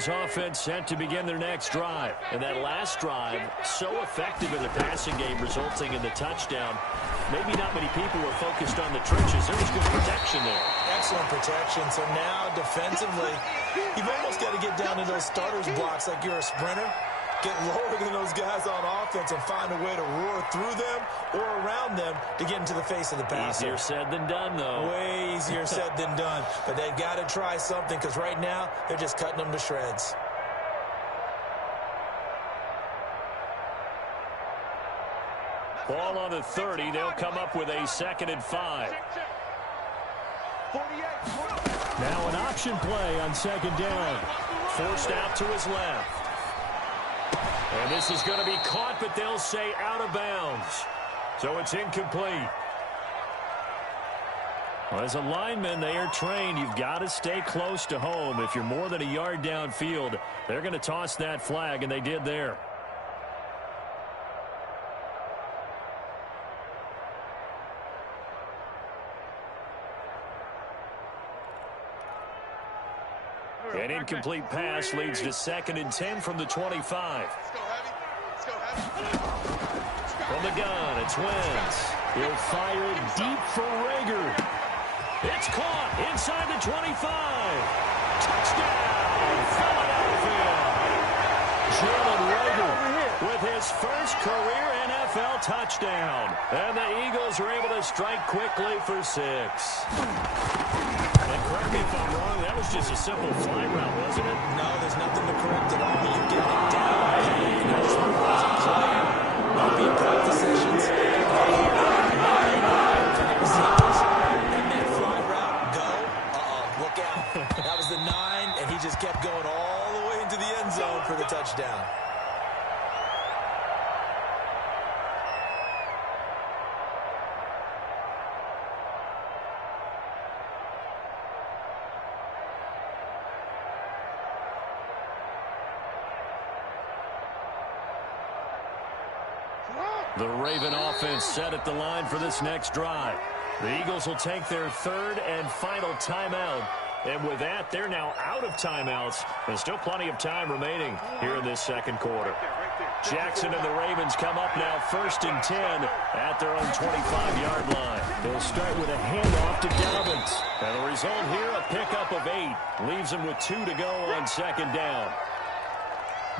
Eagles offense set to begin their next drive. And that last drive, so effective in the passing game, resulting in the touchdown. Maybe not many people were focused on the trenches. There was good protection there. Excellent protection. So now, defensively, you've almost got to get down to those starters blocks like you're a sprinter. Get lower than those guys on offense and find a way to roar through them or around them to get into the face of the passer. Easier said than done, though. Way easier said than done. But they've got to try something because right now they're just cutting them to shreds. Ball on the 30. They'll come up with a 2nd and 5. Now an option play on 2nd down. Forced out to his left. And this is going to be caught, but they'll say out of bounds. So it's incomplete. Well, as a lineman, they are trained. You've got to stay close to home. If you're more than a yard downfield, they're going to toss that flag, and they did there. An incomplete pass leads to 2nd and 10 from the 25. From the gun, it's Wentz. He'll fire it deep for Rager. It's caught inside the 25. Touchdown, Philadelphia. Jalen Rager with his first career NFL touchdown. And the Eagles are able to strike quickly for 6. And correct me if I'm wrong, that was just a simple fly route, wasn't it? No, there's nothing to correct at all. You get it down. You know, this one was a play. Might be in practice sessions. And that fly route, go. Look out. That was the 9, and he just kept going all the way into the end zone for the touchdown. The Raven offense set at the line for this next drive. The Eagles will take their 3rd and final timeout. And with that, they're now out of timeouts. There's still plenty of time remaining here in this 2nd quarter. Jackson and the Ravens come up now 1st and 10 at their own 25-yard line. They'll start with a handoff to Dobbins. And the result here, a pickup of 8. Leaves them with 2 to go on 2nd down.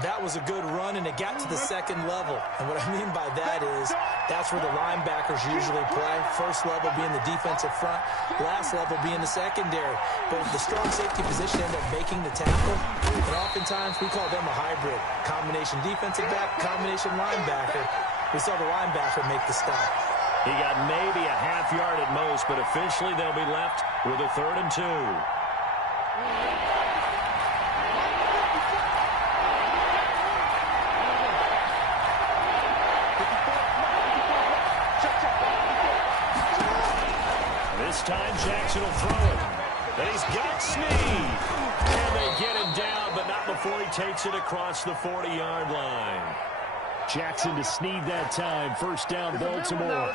That was a good run, and it got to the 2nd level. And what I mean by that is that's where the linebackers usually play. First level being the defensive front, last level being the secondary. But the strong safety position ended up making the tackle, and oftentimes we call them a hybrid. Combination defensive back, combination linebacker. We saw the linebacker make the stop. He got maybe a half yard at most, but officially they'll be left with a 3rd and 2. This time Jackson will throw it. And he's got Snead. And they get him down, but not before he takes it across the 40-yard line. Jackson to Snead that time. 1st down, Baltimore.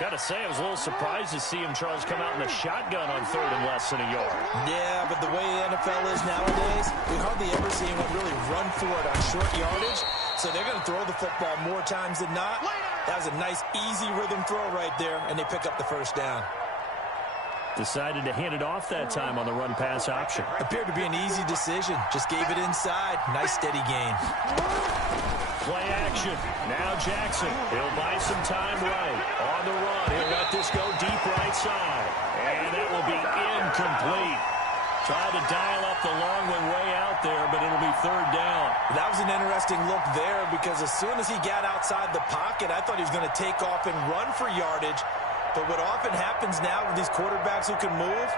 Got to say, I was a little surprised to see him, Charles, come out in the shotgun on 3rd and less than a yard. Yeah, but the way the NFL is nowadays, we hardly ever see anyone really run for it on short yardage. So they're going to throw the football more times than not. That was a nice, easy rhythm throw right there, and they pick up the 1st down. Decided to hand it off that time on the run-pass option. Appeared to be an easy decision. Just gave it inside. Nice, steady gain. Play action. Now Jackson. He'll buy some time right. On the run. He'll let this go deep right side. And that will be incomplete. Tried to dial up the long one way out there, but it'll be 3rd down. That was an interesting look there because as soon as he got outside the pocket, I thought he was going to take off and run for yardage. But what often happens now with these quarterbacks who can move,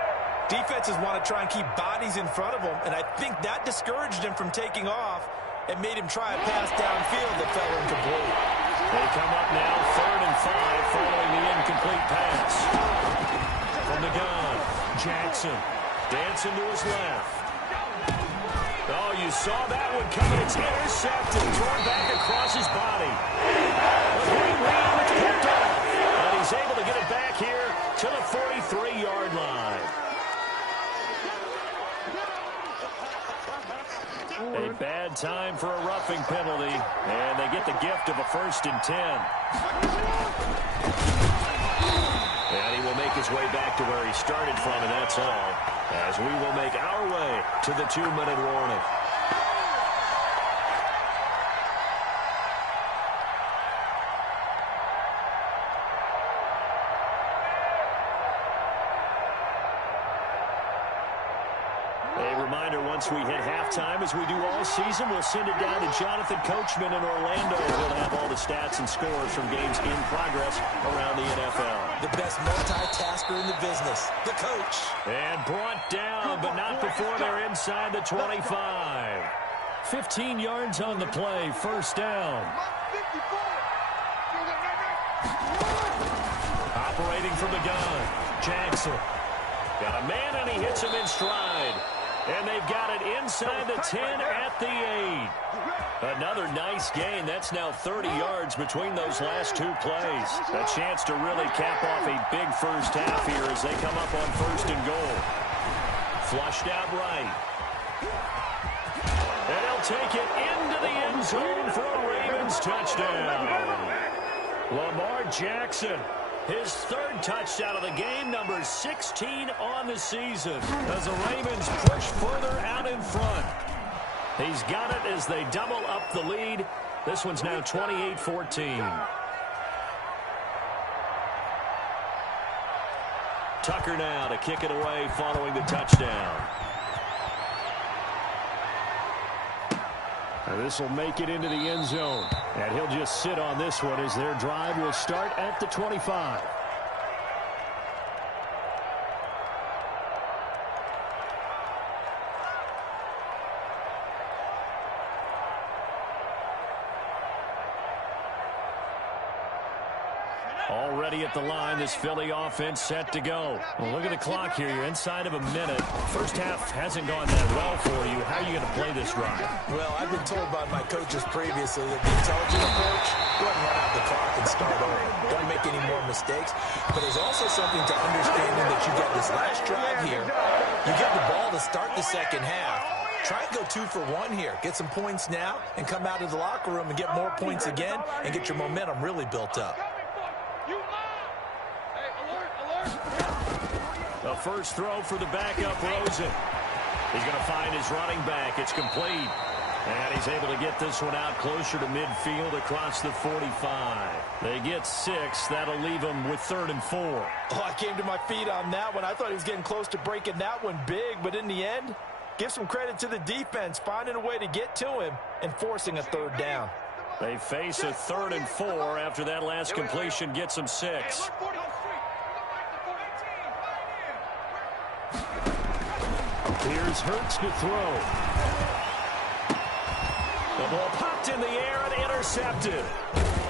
defenses want to try and keep bodies in front of them, and I think that discouraged him from taking off and made him try a pass downfield that fell incomplete. They come up now 3rd and 5 following the incomplete pass. From the gun, Jackson dancing to his left. Oh, you saw that one coming. It's intercepted, torn back across his body. A great run, it's picked up. And he's able to get it back here to the 43-yard line. A bad time for a roughing penalty, and they get the gift of a 1st and 10. And he will make his way back to where he started from, and that's all, as we will make our way to the 2-minute warning. Once we hit halftime, as we do all season, we'll send it down to Jonathan Coachman in Orlando. He'll have all the stats and scores from games in progress around the NFL. The best multitasker in the business, the coach. And brought down, but not before they're inside the 25. 15 yards on the play, 1st down. Operating from the gun, Jackson. Got a man, and he hits him in stride. And they've got it inside the 10 at the 8. Another nice gain. That's now 30 yards between those last 2 plays. A chance to really cap off a big first half here as they come up on 1st and goal. Flushed out right. And he'll take it into the end zone for a Ravens touchdown. Lamar Jackson. His 3rd touchdown of the game, number 16 on the season, as the Ravens push further out in front. He's got it as they double up the lead. This one's now 28-14. Tucker now to kick it away following the touchdown. This will make it into the end zone. And he'll just sit on this one as their drive will start at the 25. Already at the line, this Philly offense set to go. Well, look at the clock here. You're inside of a minute. First half hasn't gone that well for you. How are you going to play this drive? Well, I've been told by my coaches previously that the intelligent approach, go ahead and run out the clock and start over. Don't make any more mistakes. But there's also something to understanding that you got this last drive here. You get the ball to start the second half. Try and go 2 for 1 here. Get some points now and come out of the locker room and get more points again and get your momentum really built up. The first throw for the backup, Rosen. He's going to find his running back. It's complete. And he's able to get this one out closer to midfield across the 45. They get 6. That'll leave them with 3rd and 4. Oh, I came to my feet on that one. I thought he was getting close to breaking that one big, but in the end, give some credit to the defense, finding a way to get to him and forcing a 3rd down. They face a 3rd and 4 after that last completion gets them 6. Here's Hurts to throw. The ball popped in the air and intercepted.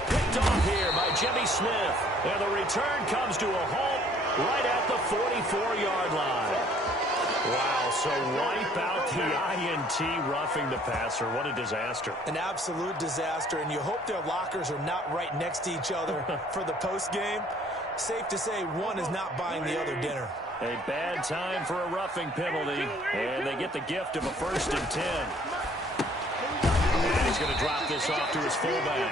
Picked off here by Jimmy Smith. And the return comes to a halt right at the 44-yard line. Wow, so wipe out the INT roughing the passer. What a disaster. An absolute disaster, and you hope their lockers are not right next to each other for the postgame. Safe to say one is not buying the other dinner. A bad time for a roughing penalty, and they get the gift of a 1st and 10. And he's going to drop this off to his fullback.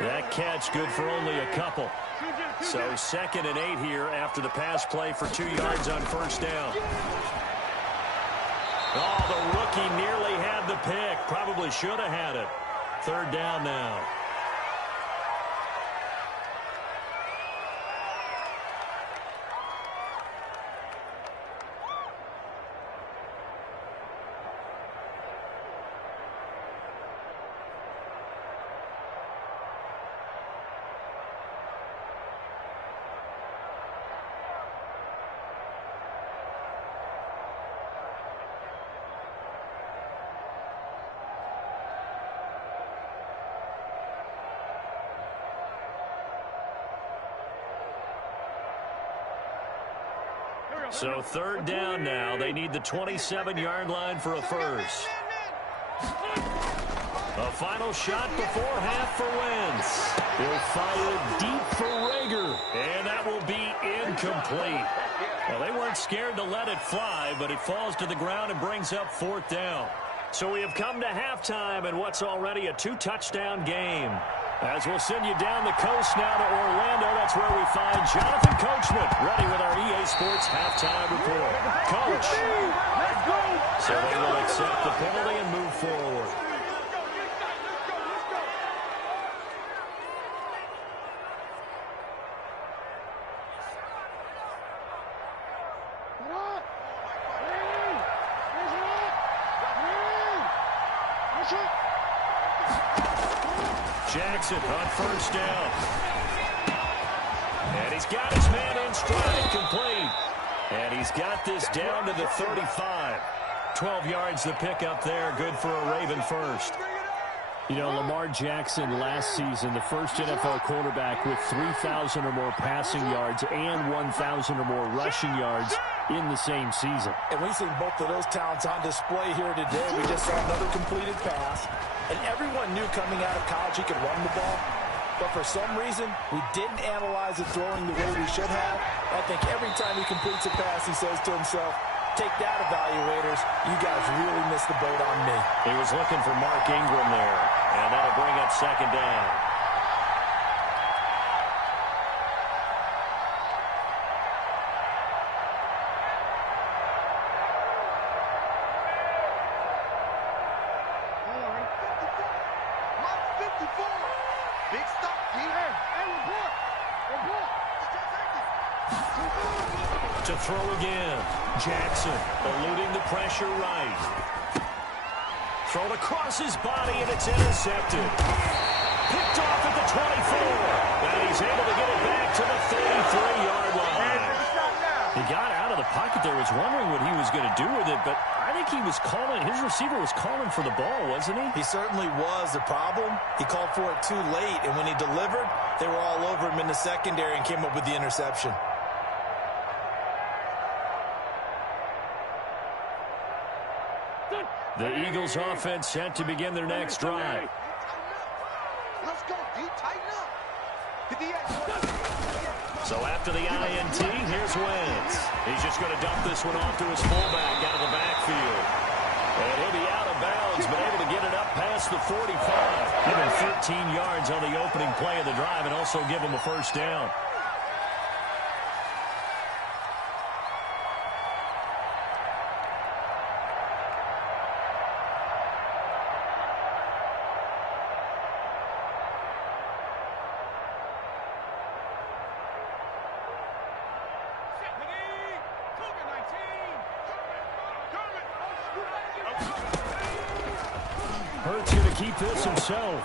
That catch good for only a couple. So 2nd and 8 here after the pass play for 2 yards on 1st down. Oh, the rookie nearly had the pick. Probably should have had it. 3rd down now. So 3rd down now. They need the 27-yard line for a first. A final shot before half for Wentz. He'll fire deep for Rager, and that will be incomplete. Well, they weren't scared to let it fly, but it falls to the ground and brings up 4th down. So we have come to halftime in what's already a 2-touchdown game. As we'll send you down the coast now to Orlando, that's where we find Jonathan Coachman, ready with our EA Sports halftime report. Coach. So they will accept the penalty and move forward. Jackson on first down. And he's got his man in stride, complete. And he's got this down to the 35. 12 yards to pick up there. Good for a Raven first. You know, Lamar Jackson last season, the first NFL quarterback with 3,000 or more passing yards and 1,000 or more rushing yards in the same season. And we've seen both of those talents on display here today. We just saw another completed pass. And everyone knew coming out of college he could run the ball. But for some reason, we didn't analyze it throwing the way we should have. I think every time he completes a pass, he says to himself, take that, evaluators. You guys really missed the boat on me. He was looking for Mark Ingram there. And that'll bring up second down. To throw again. Jackson eluding the pressure right. Thrown across his body, and it's intercepted. Picked off at the 24. And he's able to get it back to the 33-yard line. He got out of the pocket there, was wondering what he was going to do with it, but I think he was calling, his receiver was calling for the ball, wasn't he? He certainly was. The problem, he called for it too late, and when he delivered, they were all over him in the secondary and came up with the interception. The Eagles offense set to begin their next drive. Let's go, D. Tighten up. So after the INT, here's Wentz. He's just going to dump this one off to his fullback out of the backfield. And he'll be out of bounds, but able to get it up past the 45. Give him 13 yards on the opening play of the drive and also give him a first down. Hurts going to keep this himself.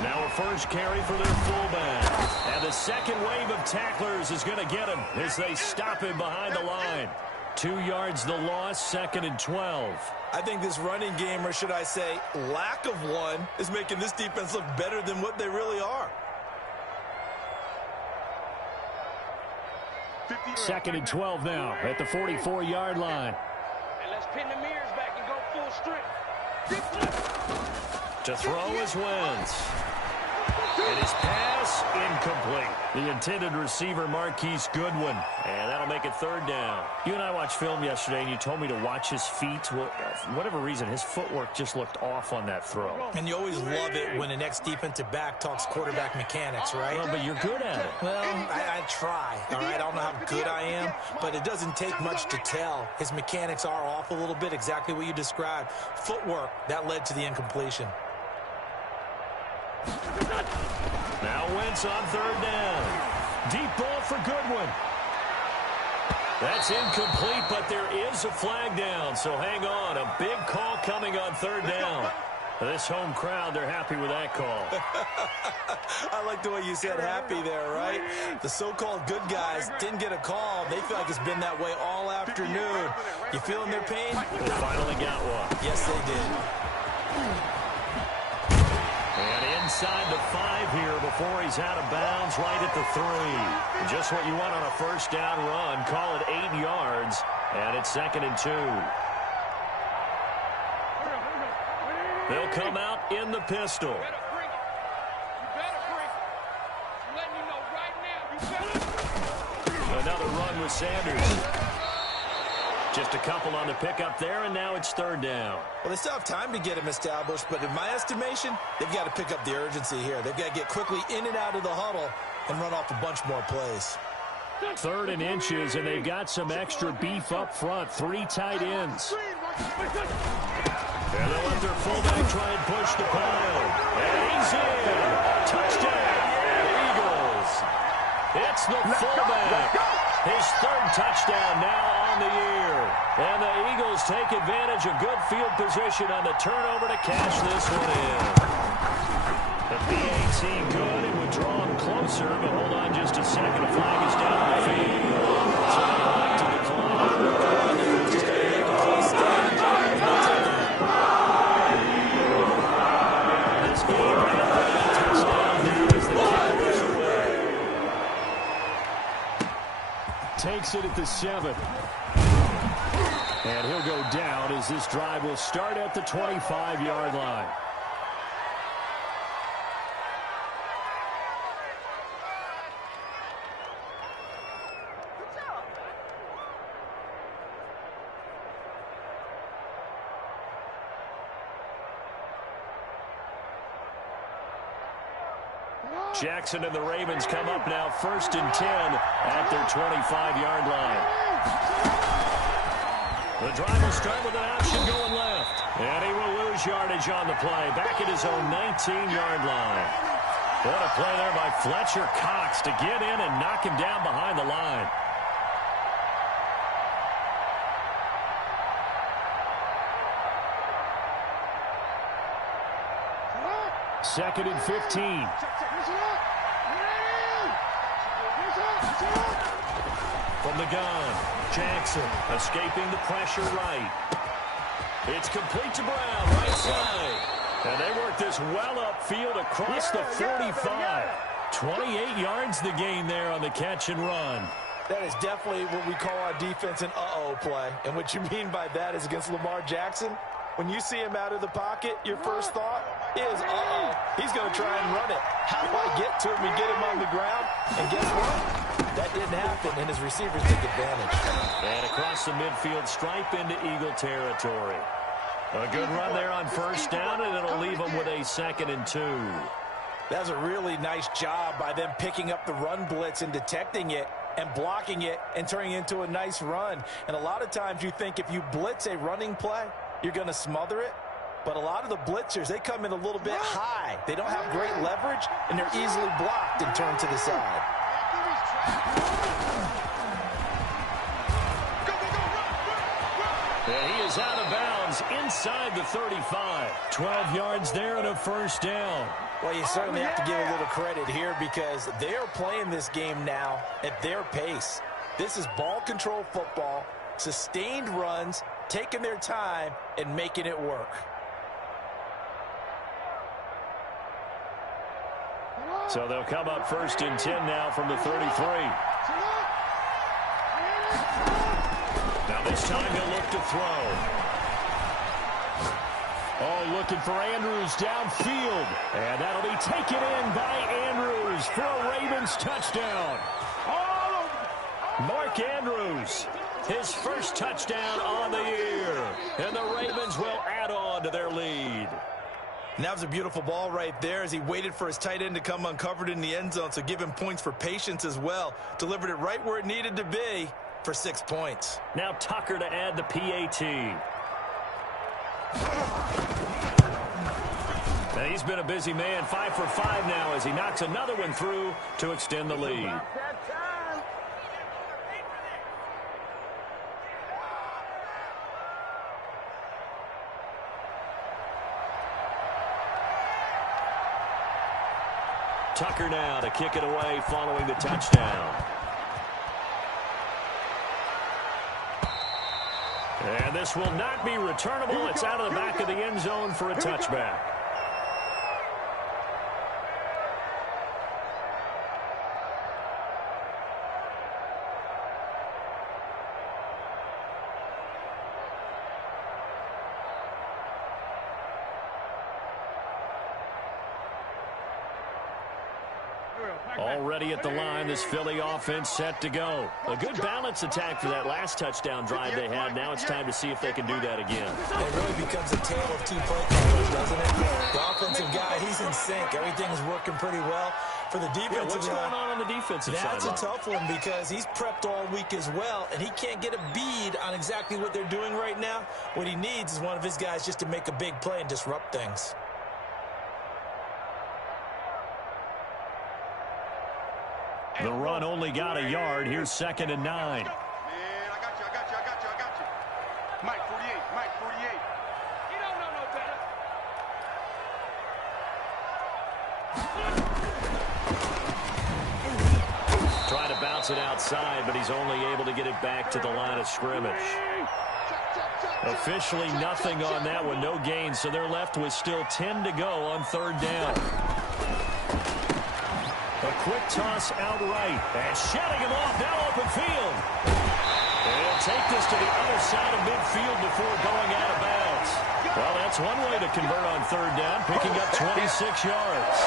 Now a first carry for their fullback. And the second wave of tacklers is going to get him as they stop him behind the line. 2 yards the loss, 2nd and 12. I think this running game, or should I say lack of one, is making this defense look better than what they really are. 2nd and 12 now at the 44-yard line. And let's pin the mirrors back and go full strength. To throw is Wentz. And his pass incomplete. The intended receiver, Marquise Goodwin. And that'll make it 3rd down. You and I watched film yesterday, and you told me to watch his feet. Well, for whatever reason, his footwork just looked off on that throw. And you always love it when the next defensive back talks quarterback mechanics, right? Well, but you're good at it. Well, I try, all right? I don't know how good I am, but it doesn't take much to tell. His mechanics are off a little bit, exactly what you described. Footwork, that led to the incompletion. Now Wentz on 3rd down. Deep ball for Goodwin. That's incomplete, but there is a flag down, so hang on. A big call coming on 3rd down. This home crowd, they're happy with that call. I like the way you said happy there, right? The so-called good guys didn't get a call. They feel like it's been that way all afternoon. You feeling their pain? They finally got one. Yes, they did. And inside the 5 here before he's out of bounds, right at the 3. Just what you want on a first down run. Call it 8 yards, and it's 2nd and 2. They'll come out in the pistol. You better bring it. I'm letting you know right now. You better. Another run with Sanders. Just a couple on the pickup there, and now it's third down. Well, they still have time to get him established, but in my estimation, they've got to pick up the urgency here. They've got to get quickly in and out of the huddle and run off a bunch more plays. Third and inches, and they've got some extra beef up front. 3 tight ends. And they'll let their fullback try and push the pile. And he's in. Touchdown, Eagles. It's the fullback. His third touchdown now on the year. And the Eagles take advantage of good field position on the turnover to cash this one in. The PAT good. It would draw him closer, but hold on just a second. A flag is down the field. So they'll elect to decline. This game got a touchdown now as the kick is away. Takes it at the 7. And he'll go down as this drive will start at the 25-yard line. Jackson and the Ravens come up now 1st and 10 at their 25-yard line. The drive will start with an option going left. And he will lose yardage on the play. Back at his own 19-yard line. What a play there by Fletcher Cox to get in and knock him down behind the line. Second and 15. From the gun, Jackson escaping the pressure right. It's complete to Brown, right side. And they work this well upfield across the 45. 28 yards the gain there on the catch and run. That is definitely what we call our defense an uh-oh play. And what you mean by that is against Lamar Jackson, when you see him out of the pocket, your first thought is, uh-oh, he's going to try and run it. How do I get to him and get him on the ground? And guess what? That didn't happen, and his receivers took advantage. And across the midfield stripe into Eagle territory. A good run there on first down, and it'll leave them with a 2nd and 2. That was a really nice job by them picking up the run blitz and detecting it and blocking it and turning it into a nice run. And a lot of times you think if you blitz a running play, you're going to smother it. But a lot of the blitzers, they come in a little bit high. They don't have great leverage, and they're easily blocked and turned to the side. And he is out of bounds inside the 35. 12 yards there and a first down. Well, you certainly have to give a little credit here because they are playing this game now at their pace. This is ball control football, sustained runs, taking their time, and making it work. So they'll come up 1st and 10 now from the 33. Now this time they'll look to throw. Oh, looking for Andrews downfield. And that'll be taken in by Andrews for a Ravens touchdown. Mark Andrews, his first touchdown on the year. And the Ravens will add on to their lead. And that was a beautiful ball right there as he waited for his tight end to come uncovered in the end zone, so give him points for patience as well. Delivered it right where it needed to be for 6 points. Now Tucker to add the PAT. Now he's been a busy man, 5 for 5 now as he knocks another one through to extend the lead. Tucker now to kick it away following the touchdown. And this will not be returnable. It's out of the back of the end zone for a touchback. Already at the line, this Philly offense set to go. A good balance attack for that last touchdown drive they had. Now it's time to see if they can do that again. It really becomes a tale of two play callers, doesn't it? The offensive guy, he's in sync. Everything's working pretty well. For the defensive what's going on the defensive side? That's a tough one because he's prepped all week as well, and he can't get a bead on exactly what they're doing right now. What he needs is one of his guys just to make a big play and disrupt things. The run only got a yard. Here's 2nd and 9. Man, I got you. Mike 48, Mike 48. You don't know no better. Trying to bounce it outside, but he's only able to get it back to the line of scrimmage. Officially nothing on that one, no gain, so they're left with still 10 to go on 3rd down. A quick toss out right, and shutting him off, now open field. And he'll take this to the other side of midfield before going out of bounds. Well, that's one way to convert on 3rd down, picking up 26 yards.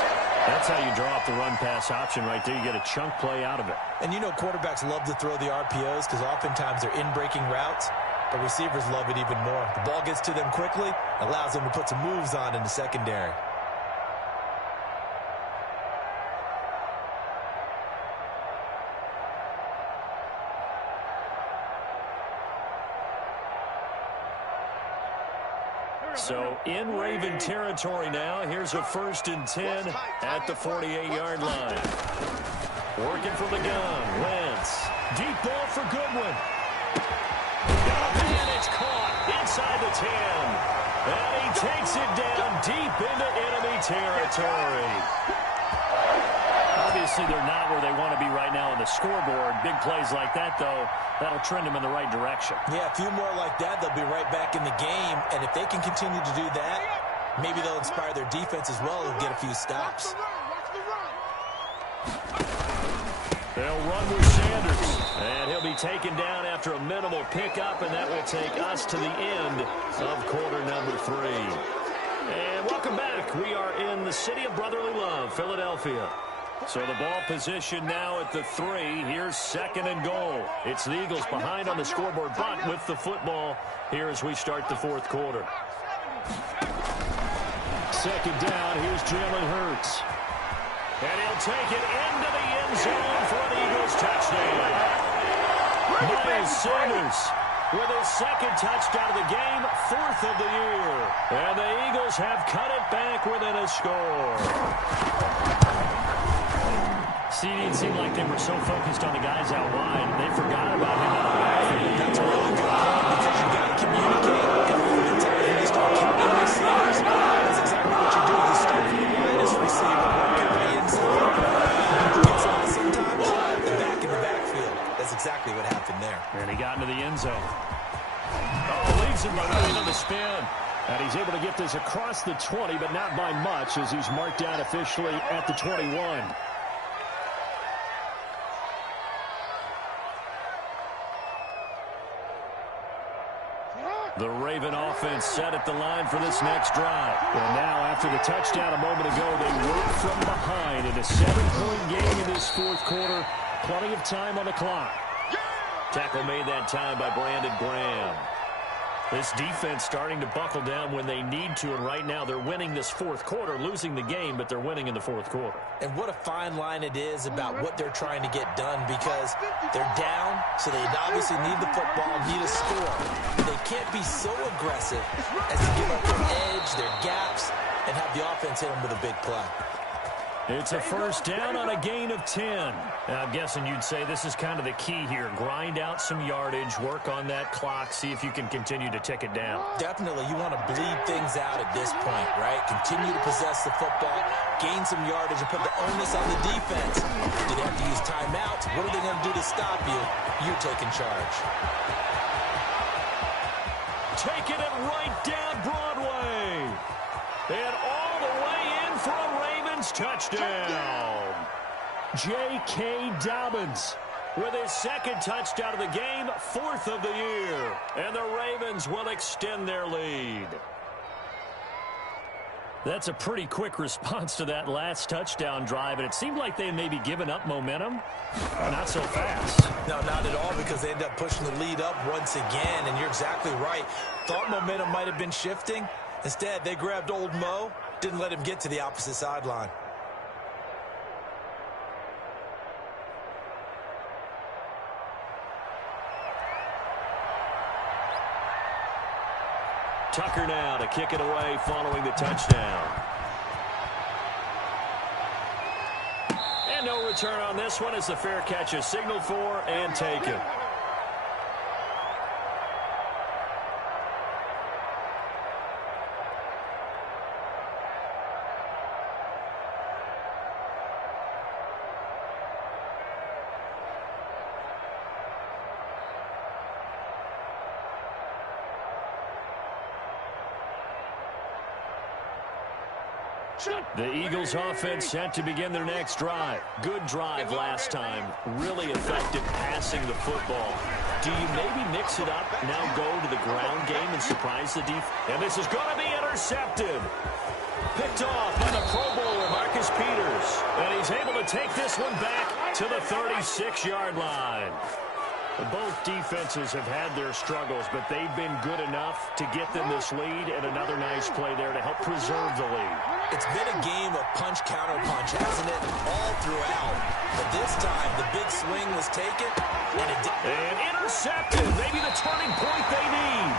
That's how you draw up the run-pass option right there. You get a chunk play out of it. And you know quarterbacks love to throw the RPOs because oftentimes they're in-breaking routes, but receivers love it even more. The ball gets to them quickly, allows them to put some moves on in the secondary. So in Raven territory now. Here's a 1st and 10 at the 48-yard line. Working from the gun. Wentz. Deep ball for Goodwin. And it's caught inside the 10. And he takes it down deep into enemy territory. Obviously, they're not where they want to be right now on the scoreboard. Big plays like that, though, that'll trend them in the right direction. Yeah, a few more like that, they'll be right back in the game. And if they can continue to do that, maybe they'll inspire their defense as well and get a few stops. They'll run with Sanders. And he'll be taken down after a minimal pickup, and that will take us to the end of quarter number 3. And welcome back. We are in the city of brotherly love, Philadelphia. So the ball position now at the 3. Here's 2nd and goal. It's the Eagles behind on the scoreboard, but with the football here as we start the 4th quarter. 2nd down. Here's Jalen Hurts. And he'll take it into the end zone for an Eagles touchdown. Miles Sanders with his 2nd touchdown of the game, 4th of the year. And the Eagles have cut it back within a score. See, it seemed like they were so focused on the guys out wide, they forgot about him out of the backfield. That's a really good point because you got to communicate. And oftentimes when you start counting receivers, that's exactly what you do. You start from the widest receiver, work your way inside. Who gets on sometimes? The back in the backfield. That's exactly what happened there. And he got into the end zone. Oh, leaves him behind on the spin. And he's able to get this across the 20, but not by much as he's marked down officially at the 21. The Raven offense set at the line for this next drive. And now, after the touchdown a moment ago, they work from behind in a 7-point game in this 4th quarter. Plenty of time on the clock. Tackle made that time by Brandon Graham. This defense starting to buckle down when they need to, and right now they're winning this 4th quarter, losing the game, but they're winning in the 4th quarter. And what a fine line it is about what they're trying to get done because they're down, so they obviously need the football, need a score. They can't be so aggressive as to give up their edge, their gaps, and have the offense hit them with a big play. It's a 1st down on a gain of 10. I'm guessing you'd say this is kind of the key here. Grind out some yardage, work on that clock, see if you can continue to tick it down. Definitely, you want to bleed things out at this point, right? Continue to possess the football, gain some yardage, and put the onus on the defense. Do they have to use timeouts? What are they going to do to stop you? You're taking charge. Taking it right down Broadway. And all the way in for a Ravens touchdown. J.K. Dobbins with his 2nd touchdown of the game, 4th of the year. And the Ravens will extend their lead. That's a pretty quick response to that last touchdown drive, and it seemed like they had maybe given up momentum. Not so fast. No, not at all, because they ended up pushing the lead up once again, and you're exactly right. Thought momentum might have been shifting. Instead, they grabbed old Mo, didn't let him get to the opposite sideline. Tucker now to kick it away following the touchdown. And no return on this one as the fair catch is signaled for and taken. The Eagles offense set to begin their next drive. Good drive last time. Really effective passing the football. Do you maybe mix it up, now go to the ground game and surprise the defense? And this is going to be intercepted. Picked off by the Pro Bowler, Marcus Peters. And he's able to take this one back to the 36-yard line. Both defenses have had their struggles, but they've been good enough to get them this lead, and another nice play there to help preserve the lead. It's been a game of punch-counter-punch, hasn't it? All throughout. But this time, the big swing was taken, and it did. And intercepted. Maybe the turning point they need.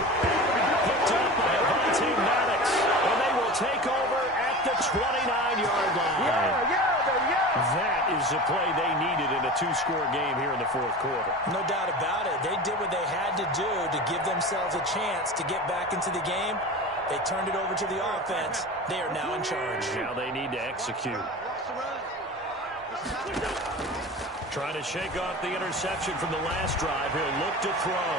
Picked up by Avonte Maddox, and they will take over at the 29-yard line. That is the play they needed in a two-score game here in the fourth quarter. No doubt about it. They did what they had to do to give themselves a chance to get back into the game. They turned it over to the offense. They are now in charge. Now they need to execute. Trying to shake off the interception from the last drive. He'll look to throw.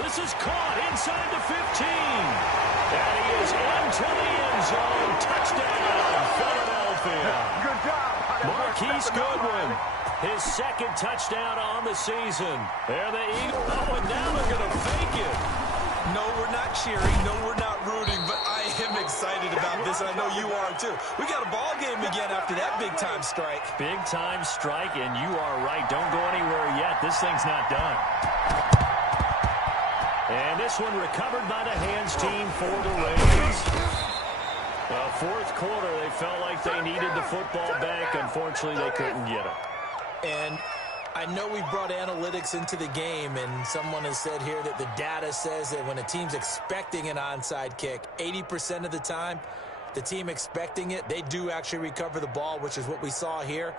This is caught inside the 15. And he is into the end zone. Touchdown, Philadelphia. Good job. Marquise Goodwin, his second touchdown on the season. There the Eagles. Oh, and now they're going to fake it. No, we're not cheering. No, we're not rooting. But I am excited about this, and I know you are too. We got a ball game again after that big-time strike. Big-time strike, and you are right. Don't go anywhere yet. This thing's not done. And this one recovered by the hands team for the Raiders. Fourth quarter, they felt like they needed the football back. Unfortunately, they couldn't get it. And I know we brought analytics into the game, and someone has said here that the data says that when a team's expecting an onside kick, 80% of the time, the team expecting it, they do actually recover the ball, which is what we saw here.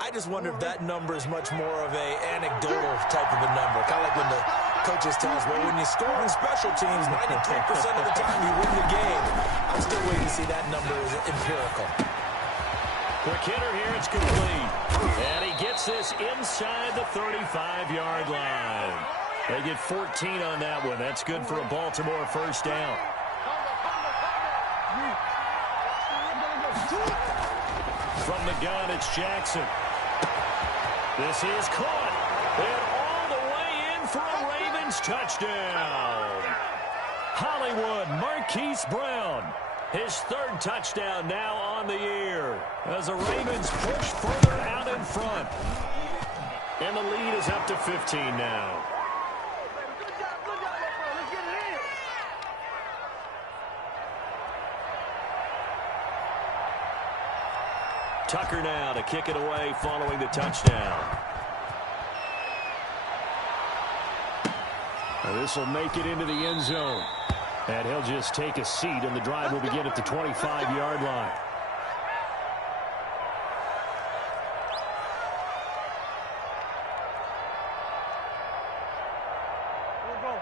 I just wonder if that number is much more of a anecdotal type of a number. Kind of like when the coaches tell us, well, when you score on special teams, 93% of the time you win the game. I'm still waiting to see that number is empirical. Quick hitter here, it's complete. And he gets this inside the 35-yard line. They get 14 on that one. That's good for a Baltimore first down. From the gun, it's Jackson. This is caught. And all the way in for a Ravens touchdown. Hollywood, Marquise Brown. His third touchdown now on the year as the Ravens push further out in front. And the lead is up to 15 now. Tucker now to kick it away following the touchdown. This will make it into the end zone. And he'll just take a seat, and the drive will begin at the 25-yard line.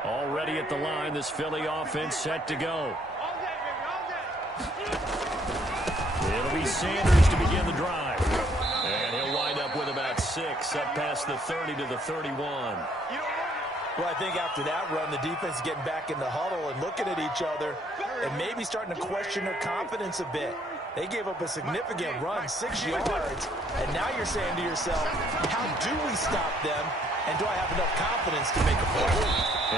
Already at the line, this Philly offense set to go. It'll be Sanders to begin the drive. And he'll wind up with about 6, up past the 30 to the 31. Well, I think after that run, the defense is getting back in the huddle and looking at each other and maybe starting to question their confidence a bit. They gave up a significant run, 6 yards, and now you're saying to yourself, how do we stop them, and do I have enough confidence to make a play?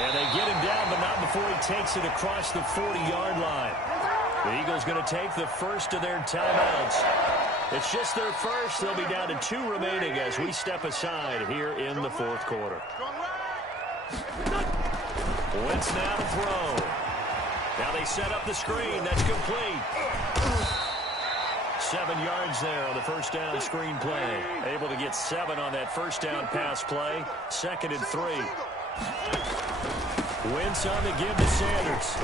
And they get him down, but not before he takes it across the 40-yard line. The Eagles going to take the first of their timeouts. It's just their first. They'll be down to 2 remaining as we step aside here in the fourth quarter. Wentz now to throw. Now they set up the screen. That's complete. 7 yards there on the first down screen play. Able to get 7 on that first down pass play. 2nd and 3. Wentz on the give to Sanders.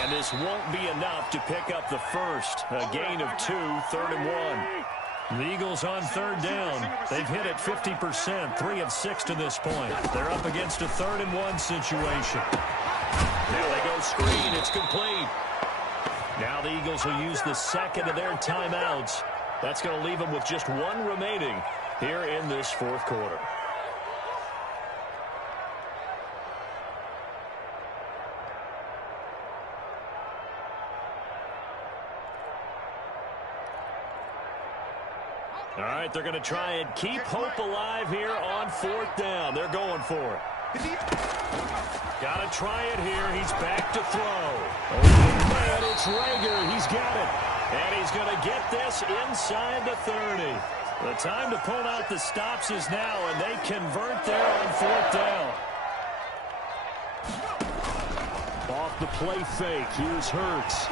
And this won't be enough to pick up the first. A gain of 2, 3rd and 1. The Eagles on 3rd down. They've hit it 50%, 3 of 6 to this point. They're up against a 3rd and 1 situation. Now they go screen. It's complete. Now the Eagles will use the second of their timeouts. That's going to leave them with just 1 remaining here in this fourth quarter. All right, they're going to try and keep hope alive here on 4th down. They're going for it. Got to try it here. He's back to throw. Oh, man, it's Rager. He's got it. And he's going to get this inside the 30. The time to pull out the stops is now, and they convert there on 4th down. Off the play fake. Here's Hurts.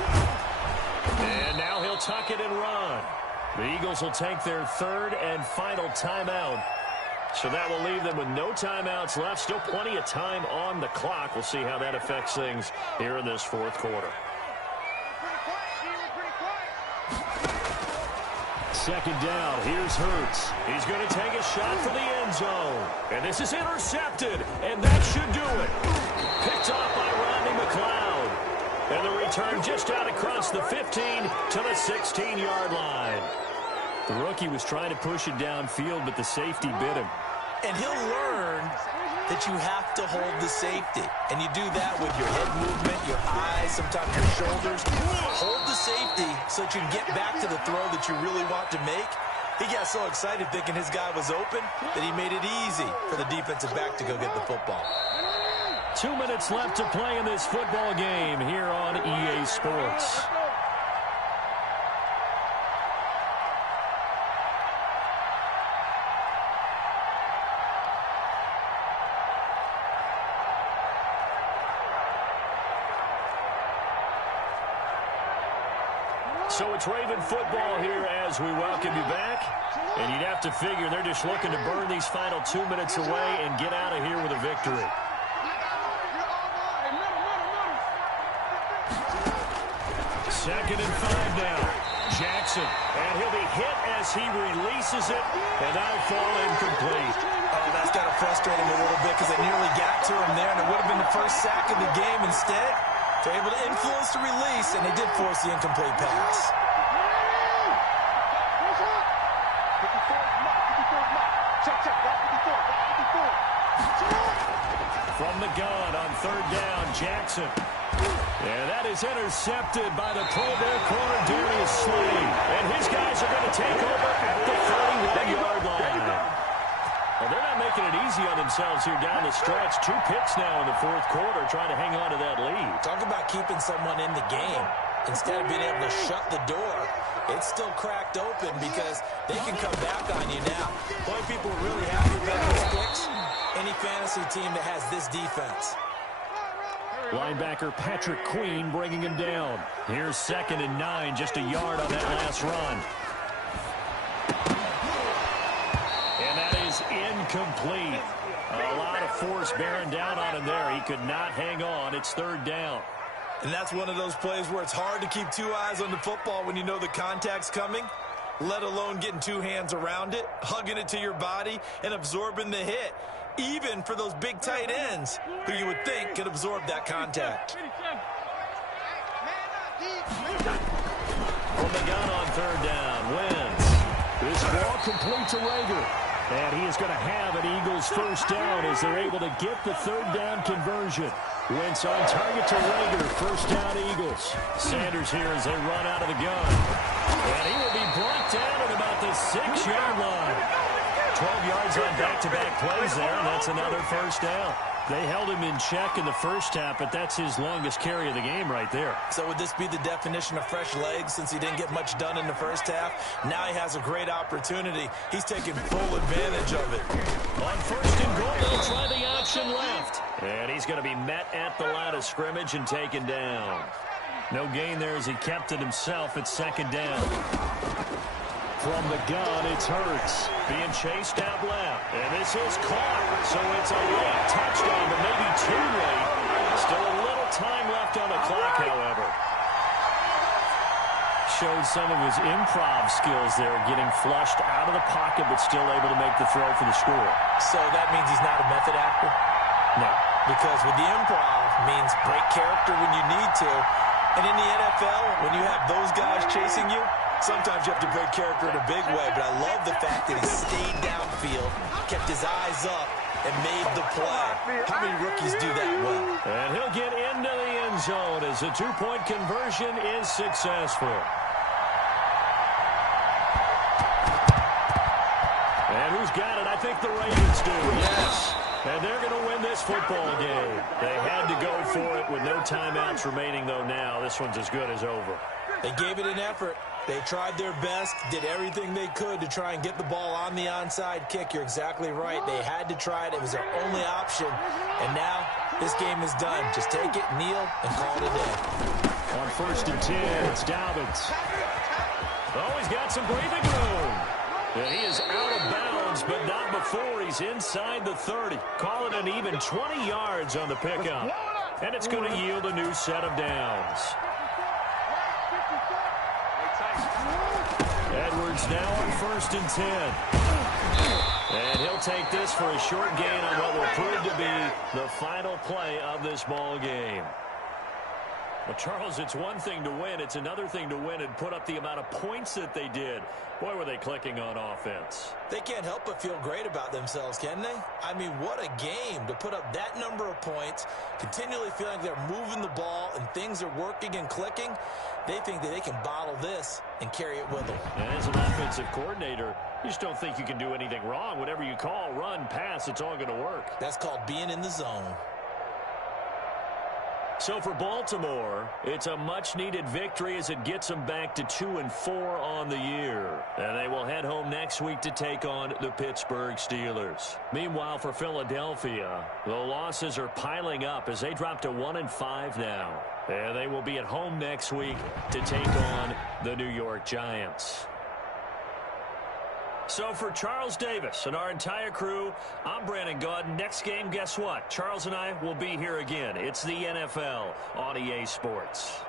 And now he'll tuck it and run. The Eagles will take their 3rd and final timeout. So that will leave them with no timeouts left. Still plenty of time on the clock. We'll see how that affects things here in this fourth quarter. 2nd down. Here's Hurts. He's going to take a shot for the end zone. And this is intercepted. And that should do it. Picked off by Rodney McLeod. And the return just out across the 15 to the 16-yard line. The rookie was trying to push it downfield, but the safety bit him. And he'll learn that you have to hold the safety. And you do that with your head movement, your eyes, sometimes your shoulders. Hold the safety so that you can get back to the throw that you really want to make. He got so excited thinking his guy was open that he made it easy for the defensive back to go get the football. 2 minutes left to play in this football game here on EA Sports. So it's Raven football here as we welcome you back. And you'd have to figure they're just looking to burn these final 2 minutes away and get out of here with a victory. 2nd and 5 now. Jackson. And he'll be hit as he releases it. And that'll fall incomplete. Oh, that's got to frustrate him a little bit because they nearly got to him there, and it would have been the first sack of the game. Instead, they're able to influence the release, and they did force the incomplete pass. From the gun on 3rd down, Jackson. And that is intercepted by the Pro Bowl corner, Darius Slay. And his guys are going to take over at the 31-yard line. Well, they're not making it easy on themselves here down the stretch. 2 picks now in the fourth quarter, trying to hang on to that lead. Talk about keeping someone in the game. Instead of being able to shut the door, it's still cracked open because they can come back on you now. Boy, people are really happy about those picks. Any fantasy team that has this defense. Linebacker Patrick Queen bringing him down. Here's 2nd and 9, just a yard on that last run. And that is incomplete. A lot of force bearing down on him there. He could not hang on. It's 3rd down. And that's one of those plays where it's hard to keep 2 eyes on the football when you know the contact's coming, let alone getting 2 hands around it, hugging it to your body, and absorbing the hit, even for those big tight ends who you would think could absorb that contact. From the gun on 3rd down, Wentz. This ball complete to Rager. And he is going to have an Eagles first down as they're able to get the 3rd down conversion. Wentz on target to Rager. First down, Eagles. Sanders here as they run out of the gun. And he will be brought down at about the 6-yard line. 12 yards on back-to-back plays there, and that's another first down. They held him in check in the first half, but that's his longest carry of the game right there. So would this be the definition of fresh legs since he didn't get much done in the first half? Now he has a great opportunity. He's taking full advantage of it. On first and goal, they'll try the option left. And he's going to be met at the line of scrimmage and taken down. No gain there as he kept it himself at second down. From the gun, it's Hurts. Being chased out left. And this is caught. So it's a late touchdown, but maybe too late. Still a little time left on the clock, however. Showed some of his improv skills there, getting flushed out of the pocket, but still able to make the throw for the score. So that means he's not a method actor? No. Because with the improv means break character when you need to. And in the NFL, when you have those guys chasing you, sometimes you have to break character in a big way. But I love the fact that he stayed downfield, kept his eyes up, and made the play. How many rookies do that well? And he'll get into the end zone as the two-point conversion is successful. And who's got it? I think the Ravens do. Yes. And they're going to win this football game. They had to go for it with no timeouts remaining, though, now. This one's as good as over. They gave it an effort. They tried their best, did everything they could to try and get the ball on the onside kick. You're exactly right. They had to try it. It was their only option. And now this game is done. Just take it, kneel, and call it a day. On first and 10, it's Dobbins. Oh, he's got some breathing room. And he is out of bounds, but not before he's inside the 30. Call it an even 20 yards on the pickup. And it's going to yield a new set of downs. Edwards now on first and 10. And he'll take this for a short gain on what will prove to be the final play of this ball game. Well, Charles, it's one thing to win. It's another thing to win and put up the amount of points that they did. Boy, were they clicking on offense. They can't help but feel great about themselves, can they? I mean, what a game to put up that number of points, continually feeling they're moving the ball and things are working and clicking. They think that they can bottle this and carry it with them. And as an offensive coordinator, you just don't think you can do anything wrong. Whatever you call, run, pass, it's all going to work. That's called being in the zone. So for Baltimore, it's a much-needed victory as it gets them back to 2-4 on the year. And they will head home next week to take on the Pittsburgh Steelers. Meanwhile, for Philadelphia, the losses are piling up as they drop to 1-5 now. And they will be at home next week to take on the New York Giants. So for Charles Davis and our entire crew, I'm Brandon Gaudin. Next game, guess what? Charles and I will be here again. It's the NFL on EA Sports.